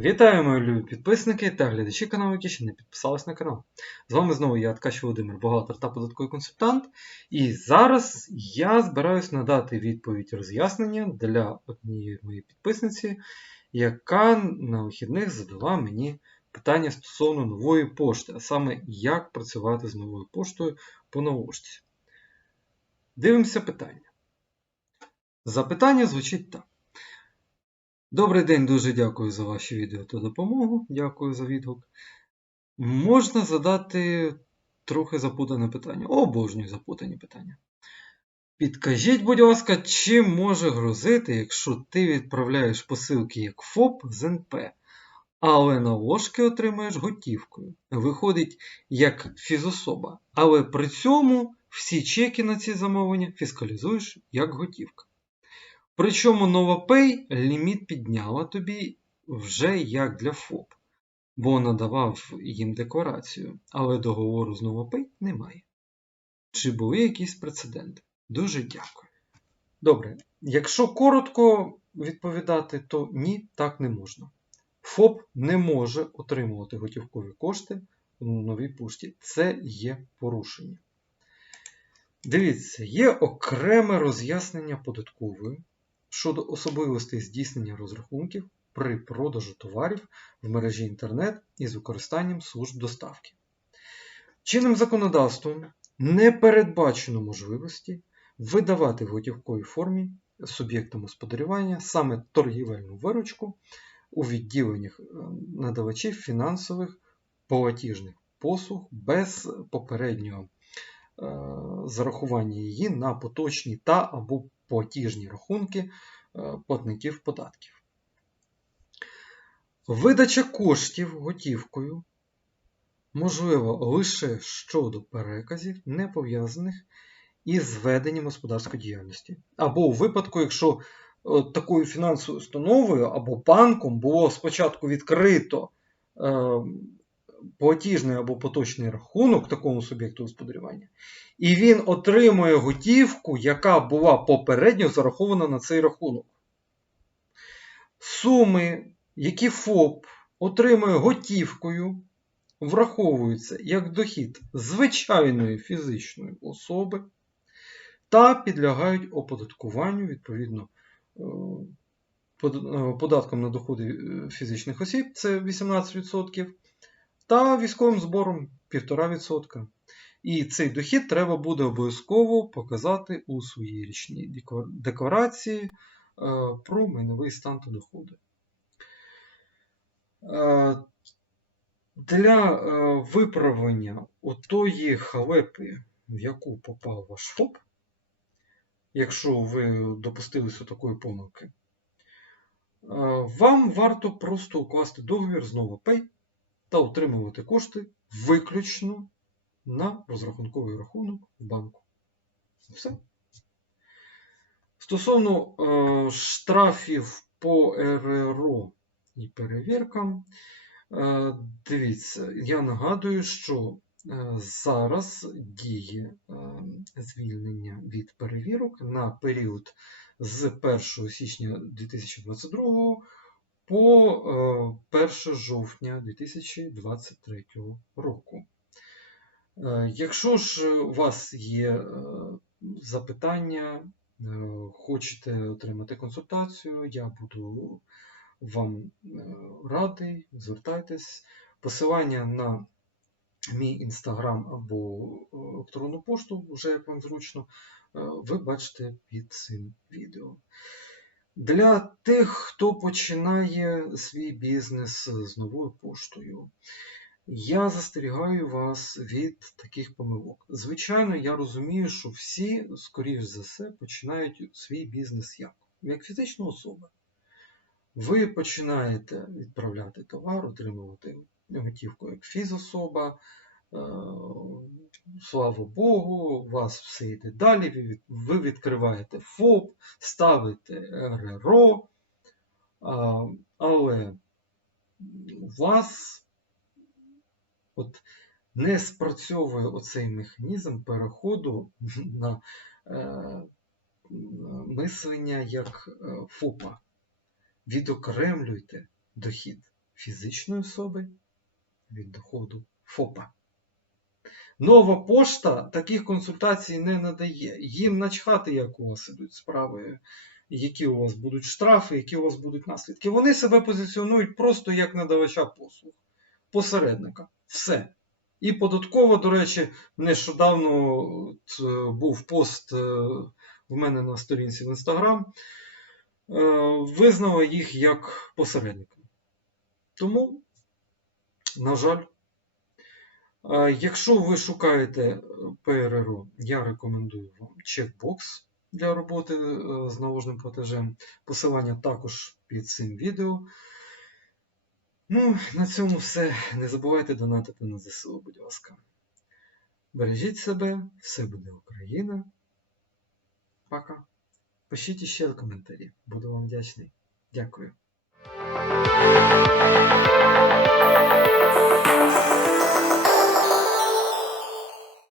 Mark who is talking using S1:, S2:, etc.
S1: Вітаю, мої любі підписники та глядачі каналу, які ще не підписались на канал. З вами знову я, Ткач Володимир, бухгалтер та податковий консультант. І зараз я збираюсь надати відповідь роз'яснення для однієї моєї підписниці, яка на вихідних задала мені питання стосовно нової пошти, а саме як працювати з новою поштою по новошті. Дивимося питання. Запитання звучить так. Добрий день, дуже дякую за ваші відео та допомогу. Дякую за відгук. Можна задати трохи запутане питання. Обожнюю запутані питання. Підкажіть, будь ласка, чим може грозити, якщо ти відправляєш посилки як ФОП з НП, але наложки отримаєш готівкою. Виходить як фізособа, але при цьому всі чеки на ці замовлення фіскалізуєш як готівка. Причому NovaPay ліміт підняла тобі вже як для ФОП, бо надавав їм декларацію, але договору з NovaPay немає. Чи були якісь прецеденти? Дуже дякую. Добре, якщо коротко відповідати, то ні, так не можна. ФОП не може отримувати готівкові кошти в новій пошті. Це є порушення. Дивіться, є окреме роз'яснення податкової щодо особливостей здійснення розрахунків при продажу товарів в мережі інтернет із використанням служб доставки. Чинним законодавством не передбачено можливості видавати в готівковій формі суб'єктам господарювання саме торгівельну виручку у відділеннях надавачів фінансових платіжних послуг без попереднього зарахування її на поточні та або платіжні рахунки платників податків. Видача коштів готівкою можлива лише щодо переказів, не пов'язаних із веденням господарської діяльності. Або у випадку, якщо такою фінансовою установою або банком було спочатку відкрито платіжний або поточний рахунок такому суб'єкту господарювання, і він отримує готівку, яка була попередньо зарахована на цей рахунок. Суми, які ФОП отримує готівкою, враховуються як дохід звичайної фізичної особи та підлягають оподаткуванню відповідно податком на доходи фізичних осіб це 18%, та військовим збором 1,5%. І цей дохід треба буде обов'язково показати у своїй річній декларації про майновий стан та доходи. Для виправлення отої халепи, в яку попав ваш ФОП, якщо ви допустилися такої помилки, вам варто просто укласти договір з NovaPay та отримувати кошти виключно на розрахунковий рахунок в банку. Все. Стосовно е, штрафів по РРО і перевіркам, е, дивіться, я нагадую, що е, зараз діє е, звільнення від перевірок на період з 1 січня 2022 по 1 жовтня 2023 року. Якщо ж у вас є запитання, хочете отримати консультацію, я буду вам радий, звертайтесь. Посилання на мій інстаграм або електронну пошту, вже як вам зручно, ви бачите під цим відео. Для тих, хто починає свій бізнес з новою поштою, я застерігаю вас від таких помилок. Звичайно, я розумію, що всі, скоріш за все, починають свій бізнес як? Як фізична особа. Ви починаєте відправляти товар, отримувати готівку як фізособа. Слава Богу, у вас все йде далі. Ви відкриваєте ФОП, ставите РРО, але у вас от не спрацьовує оцей механізм переходу на е, мислення як ФОПа. Відокремлюйте дохід фізичної особи від доходу ФОПа. Нова пошта таких консультацій не надає. Їм начхати, як у вас ідуть справи, які у вас будуть штрафи, які у вас будуть наслідки. Вони себе позиціонують просто як надавача послуг, посередника. Все. І податково, до речі, нещодавно е, був пост е, в мене на сторінці в Інстаграм, е, визнала їх як посередниками. Тому, на жаль, якщо ви шукаєте е, ПРРО, я рекомендую вам чекбокс для роботи е, з наложним платежем. Посилання також під цим відео. Ну, на цьому все. Не забувайте донатити на ЗСУ, будь ласка. Бережіть себе, все буде Україна. Пока. Пишіть іще в коментарі. Буду вам вдячний. Дякую.